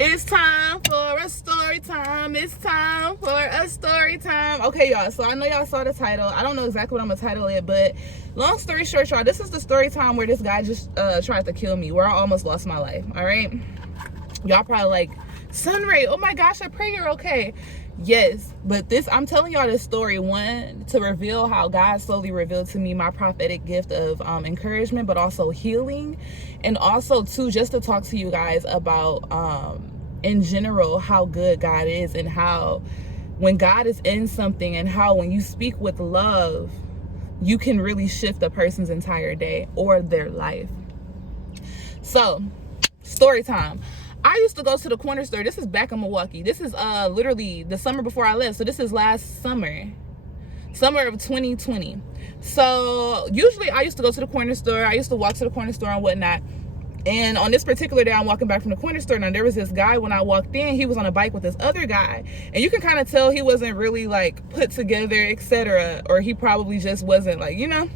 It's time for a story time. It's time for a story time. Okay, y'all. So I know y'all saw the title. I don't know exactly what I'm gonna title it, but long story short, y'all, this is the story time where this guy just tried to kill me, where I almost lost my life. All right. Y'all probably like, Sunray, oh my gosh, I pray you're okay. Yes, but I'm telling y'all this story, one, to reveal how God slowly revealed to me my prophetic gift of encouragement, but also healing. And also, two, just to talk to you guys about, in general, how good God is, and how when God is in something, and how when you speak with love, you can really shift a person's entire day or their life. So, story time. I used to go to the corner store. This is back in Milwaukee. This is literally the summer before I left. So this is last summer of 2020. So usually I used to go to the corner store. I used to walk to the corner store and whatnot. And on this particular day, I'm walking back from the corner store. Now, there was this guy when I walked in. He was on a bike with this other guy. And you can kind of tell he wasn't really, like, put together, etc. Or he probably just wasn't, like, you know.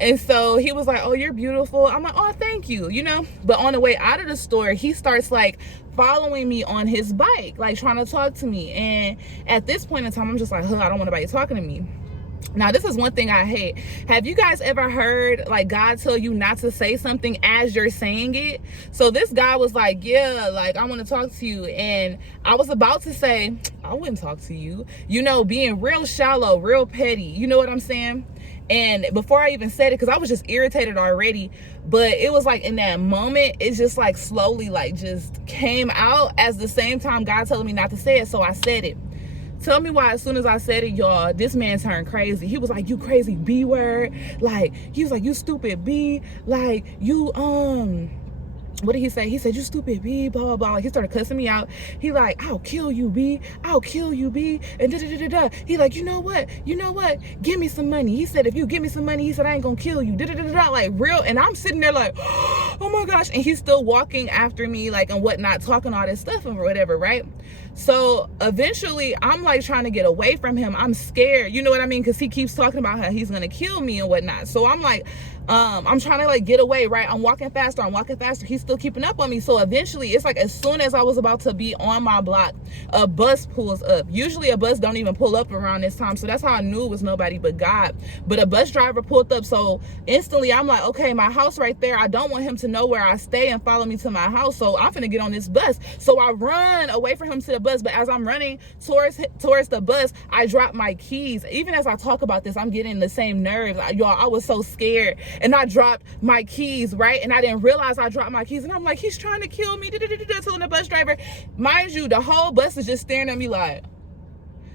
And so he was like, oh, you're beautiful. I'm like, oh, thank you, you know. But on the way out of the store, he starts, like, following me on his bike, like, trying to talk to me. And at this point in time, I'm just like, I don't want nobody talking to me. Now, this is one thing I hate. Have you guys ever heard, like, God tell you not to say something as you're saying it? So this guy was like, yeah, like, I want to talk to you. And I was about to say, I wouldn't talk to you. You know, being real shallow, real petty. You know what I'm saying? And before I even said it, because I was just irritated already, but it was like in that moment, it just like slowly like just came out as the same time God told me not to say it. So I said it. Tell me why as soon as I said it, y'all, this man turned crazy. He was like, you crazy B word. Like, he was like, you stupid B. Like, you, what did he say? He said, you stupid B, blah, blah, blah. Like, he started cussing me out. He like, I'll kill you, B. I'll kill you, B. And da-da-da-da-da. He like, you know what? Give me some money. He said, if you give me some money, he said, I ain't gonna kill you. Da-da-da-da-da. Like, real. And I'm sitting there like, oh my gosh. And he's still walking after me, like, and whatnot, talking all this stuff and whatever, right? So eventually I'm like trying to get away from him. I'm scared, you know what I mean? Because he keeps talking about how he's gonna kill me and whatnot. So I'm like, I'm trying to like get away, right? I'm walking faster. He's still keeping up on me. So eventually it's like as soon as I was about to be on my block, a bus pulls up. Usually a bus don't even pull up around this time. So that's how I knew it was nobody but God. But a bus driver pulled up. So instantly I'm like, okay, my house right there. I don't want him to know where I stay and follow me to my house. So I'm finna get on this bus. So I run away from him to the bus. But as I'm running towards the bus, I drop my keys. Even as I talk about this, I'm getting the same nerves. Y'all, I was so scared. And I dropped my keys, right? And I didn't realize I dropped my keys. And I'm like, he's trying to kill me. Telling the bus driver. Mind you, the whole bus is just staring at me like,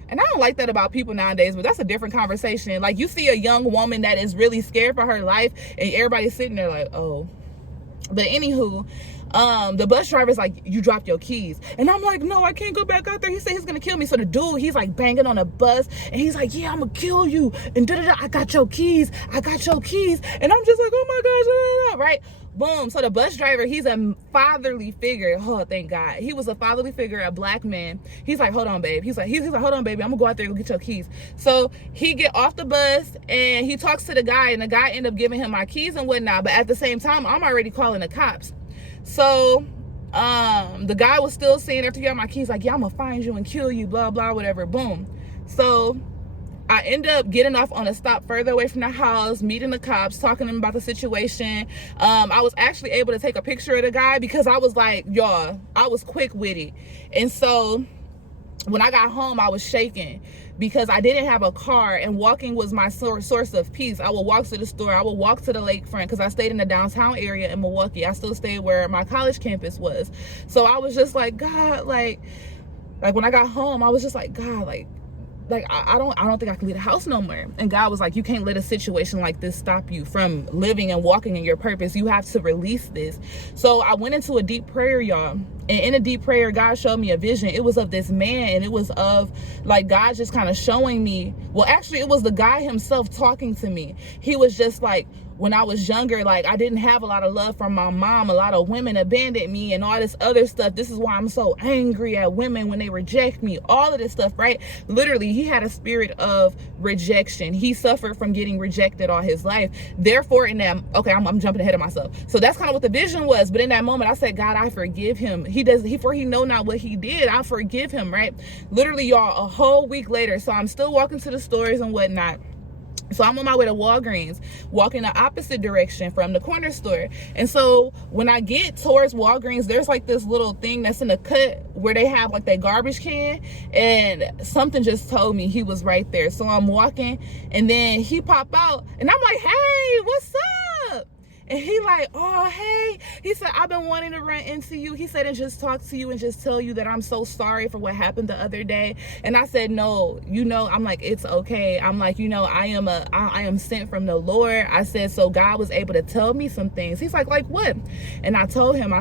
and I don't like that about people nowadays, but that's a different conversation. Like, you see a young woman that is really scared for her life, and everybody's sitting there like, oh. But anywho, the bus driver's like, you dropped your keys. And I'm like, no, I can't go back out there. He said he's gonna kill me. So the dude, he's like banging on a bus, and he's like, yeah, I'm gonna kill you. And I got your keys. And I'm just like, oh my gosh, right? Boom. So the bus driver, he's a fatherly figure. Oh, thank God. He was a fatherly figure, a black man. He's like, hold on, babe. He's like, hold on, baby. I'm gonna go out there and go get your keys. So he get off the bus and he talks to the guy, and the guy ended up giving him my keys and whatnot. But at the same time, I'm already calling the cops. So the guy was still saying after he got my keys, like, yeah, I'm gonna find you and kill you, blah, blah, whatever. Boom. So I end up getting off on a stop further away from the house, meeting the cops, talking to them about the situation. I was actually able to take a picture of the guy because I was like, y'all, I was quick with it. And so when I got home, I was shaking because I didn't have a car, and walking was my source of peace. I would walk to the store. I would walk to the lakefront because I stayed in the downtown area in Milwaukee. I still stayed where my college campus was. So I was just like, God, like when I got home, I was just like, God, like I don't think I can leave the house no more. And God was like, you can't let a situation like this stop you from living and walking in your purpose. You have to release this. So I went into a deep prayer, y'all. And in a deep prayer, God showed me a vision. It was of this man, and it was of like God just kind of showing me, well, actually it was the guy himself talking to me. He was just like, when I was younger, like, I didn't have a lot of love from my mom. A lot of women abandoned me and all this other stuff. This is why I'm so angry at women when they reject me. All of this stuff, right? Literally, he had a spirit of rejection. He suffered from getting rejected all his life. Therefore, in that, okay, I'm jumping ahead of myself. So that's kind of what the vision was. But in that moment, I said, God, I forgive him. For he know not what he did. I forgive him, right? Literally, y'all, a whole week later. So I'm still walking to the stores and whatnot. So I'm on my way to Walgreens, walking the opposite direction from the corner store. And so when I get towards Walgreens, there's like this little thing that's in the cut where they have like that garbage can, and something just told me he was right there. So I'm walking, and then he pop out, and I'm like, hey, what's up? And he like, oh, hey. He said, I've been wanting to run into you. He said, and just talk to you and just tell you that I'm so sorry for what happened the other day. And I said, no, I'm like, it's okay. I'm like, I am sent from the Lord. I said, so God was able to tell me some things. He's like what? And I told him,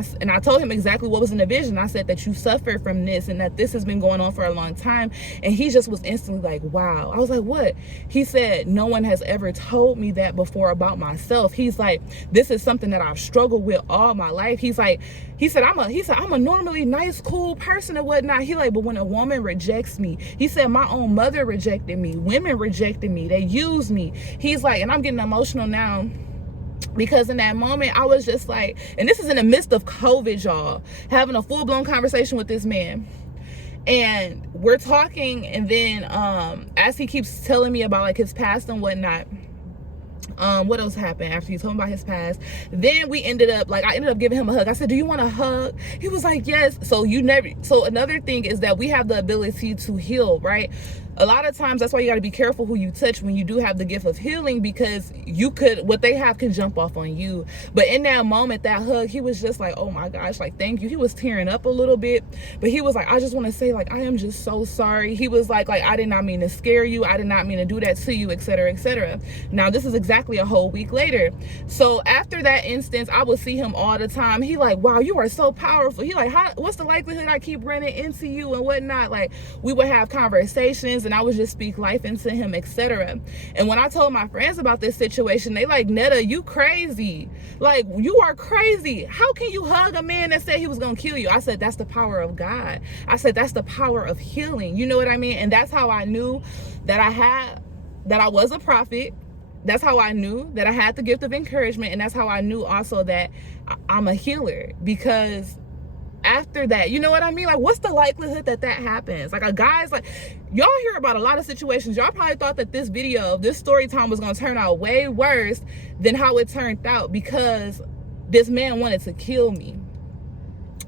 exactly what was in the vision. I said that you suffered from this and that this has been going on for a long time. And he just was instantly like, wow. I was like, what? He said, no one has ever told me that before about myself. He's like, this is something that I've struggled with all my life. He said, I'm a normally nice, cool person and whatnot. He like, but when a woman rejects me, he said, my own mother rejected me. Women rejected me. They used me. He's like, and I'm getting emotional now, because in that moment, I was just like, and this is in the midst of COVID, y'all, having a full-blown conversation with this man. And we're talking, and then as he keeps telling me about like his past and whatnot, what else happened after he told me about his past? Then I ended up giving him a hug. I said, do you want a hug? He was like, yes. So another thing is that we have the ability to heal, right? A lot of times, that's why you got to be careful who you touch when you do have the gift of healing, because what they have can jump off on you. But in that moment, that hug, he was just like, oh my gosh, like, thank you. He was tearing up a little bit, but he was like, I just want to say, like, I am just so sorry. He was like, I did not mean to scare you. I did not mean to do that to you, etc., etc. Now, this is exactly a whole week later. So after that instance, I would see him all the time. He like, wow, you are so powerful. He like, what's the likelihood I keep running into you and whatnot? Like, we would have conversations, and I would just speak life into him, etc. And when I told my friends about this situation, they like, Netta, you crazy. Like, you are crazy. How can you hug a man that said he was gonna kill you? I said, that's the power of God. I said, that's the power of healing. You know what I mean? And that's how I knew that I was a prophet. That's how I knew that I had the gift of encouragement. And that's how I knew also that I'm a healer, because after that, you know what I mean? Like, what's the likelihood that happens? Like, a guy's like, y'all hear about a lot of situations. Y'all probably thought that this story time was going to turn out way worse than how it turned out, because this man wanted to kill me.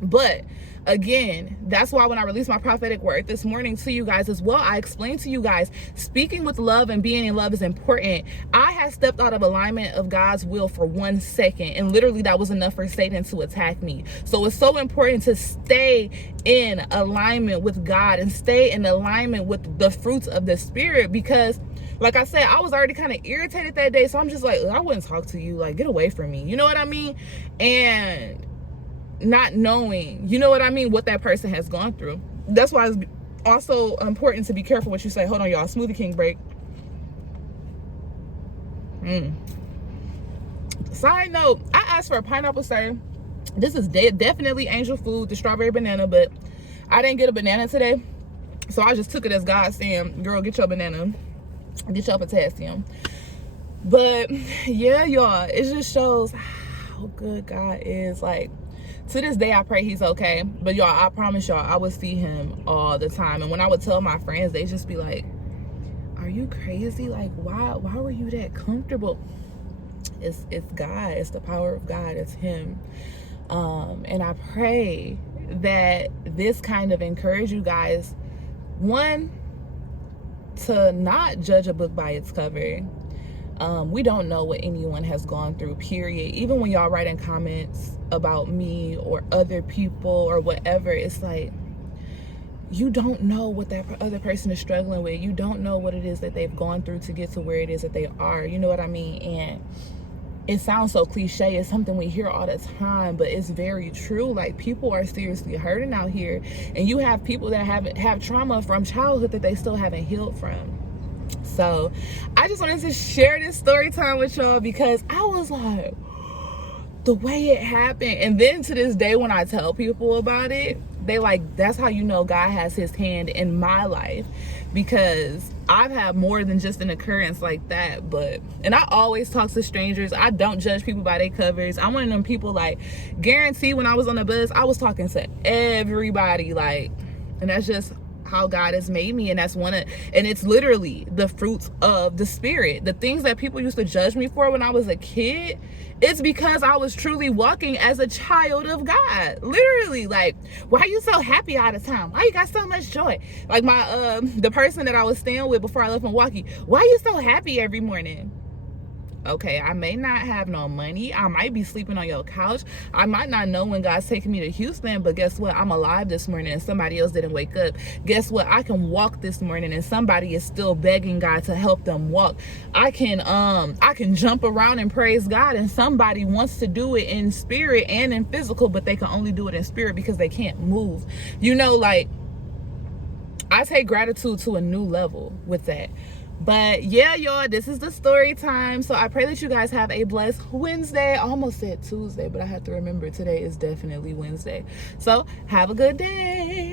But again, that's why when I released my prophetic word this morning to you guys as well, I explained to you guys, speaking with love and being in love is important. I had stepped out of alignment of God's will for 1 second, and literally that was enough for Satan to attack me. So it's so important to stay in alignment with God and stay in alignment with the fruits of the Spirit, because like I said, I was already kind of irritated that day. So I'm just like, I wouldn't talk to you. Like, get away from me. You know what I mean? And not knowing, you know what I mean, what that person has gone through. That's why it's also important to be careful what you say. Hold on, y'all. Smoothie King break. Side note, I asked for a pineapple sir. This is definitely angel food, the strawberry banana, but I didn't get a banana today. So I just took it as God saying, girl, get your banana. Get your potassium. But yeah, y'all, it just shows how good God is. Like, to this day, I pray he's okay. But y'all, I promise y'all, I would see him all the time. And when I would tell my friends, they just be like, are you crazy? Like, why were you that comfortable? It's God. It's the power of God. It's him. And I pray that this kind of encourage you guys, one, to not judge a book by its cover. We don't know what anyone has gone through, period. Even when y'all write in comments about me or other people or whatever, it's like, you don't know what that other person is struggling with. You don't know what it is that they've gone through to get to where it is that they are. You know what I mean? And it sounds so cliche. It's something we hear all the time, but it's very true. Like, people are seriously hurting out here, and you have people that have trauma from childhood that they still haven't healed from. So I just wanted to share this story time with y'all because I was like, the way it happened. And then to this day, when I tell people about it, they like, that's how you know God has his hand in my life, because I've had more than just an occurrence like that. And I always talk to strangers. I don't judge people by their covers. I'm one of them people, like, guarantee when I was on the bus, I was talking to everybody, like, and that's just how God has made me. And and it's literally the fruits of the Spirit. The things that people used to judge me for when I was a kid, it's because I was truly walking as a child of God. Literally, like, why are you so happy all the time? Why you got so much joy? Like the person that I was staying with before I left Milwaukee, why are you so happy every morning? Okay, I may not have no money. I might be sleeping on your couch. I might not know when God's taking me to Houston, but guess what? I'm alive this morning and somebody else didn't wake up. Guess what? I can walk this morning and somebody is still begging God to help them walk. I can jump around and praise God, and somebody wants to do it in spirit and in physical, but they can only do it in spirit because they can't move. You know, like, I take gratitude to a new level with that. But yeah, y'all, this is the story time. So I pray that you guys have a blessed Wednesday. I almost said Tuesday, but I have to remember today is definitely Wednesday. So have a good day.